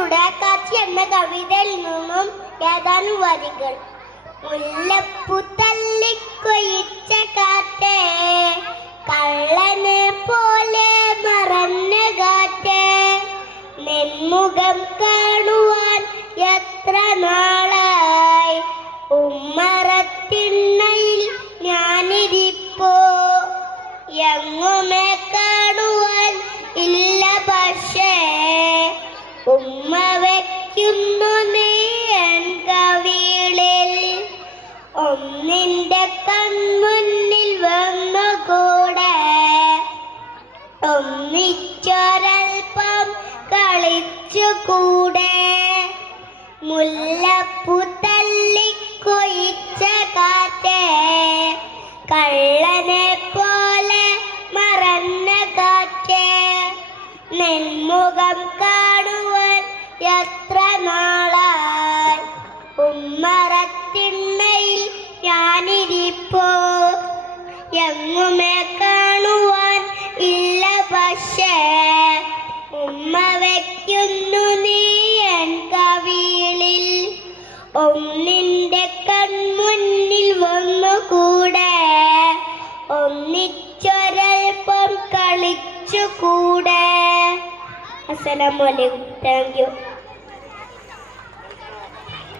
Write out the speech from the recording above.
വൈലോപ്പിള്ളിയുടെ കാച്ചി എന്ന കവിതയിൽ നിന്നും ഏതാനും വരികൾ. മുല്ലപ്പൂ തല്ലിക്കൊഴിച്ച കാറ്റേ, കള്ളനെ പോലെ മറഞ്ഞ കാറ്റേ, നിൻമുഖം കാണുവാൻ എത്ര നാളായി, ഉമ്മറത്തിണ്ണയിൽ ഞാനിരിപ്പോ, എങ്ങുമേ കാണുവാൻ ഇല്ല പക്ഷേ, ഉമ്മ വയ്ക്കുന്നു നീ എൻ കവിളിൽ, ഒന്നിന്റെ കൺമുന്നിൽ വന്നുകൂടെ, ഒന്നിച്ചൊരൽപ്പം കളിച്ചുകൂടെ. മുല്ലപ്പൂ തല്ലിക്കൊഴിച്ച കാറ്റേ, കള്ളനെ പോലെ മറഞ്ഞ കാറ്റേ, നിൻമുഖം കാണുവാൻ എത്ര നാളായി, ഉമ്മറത്തിണ്ണയിൽ ഞാനിരിപ്പോ, എങ്ങുമേ കാണുവാൻ ഇല്ല പക്ഷേ, ഉമ്മ വയ്ക്കുന്നു നീ എൻ കവിളിൽ, ഒന്നിന്റെ കൺമുന്നിൽ വന്നുകൂടെ, ഒന്നിച്ചൊരൽപ്പം കളിച്ചുകൂടെ. അസ്സലാമു അലൈക്കും. Thank you.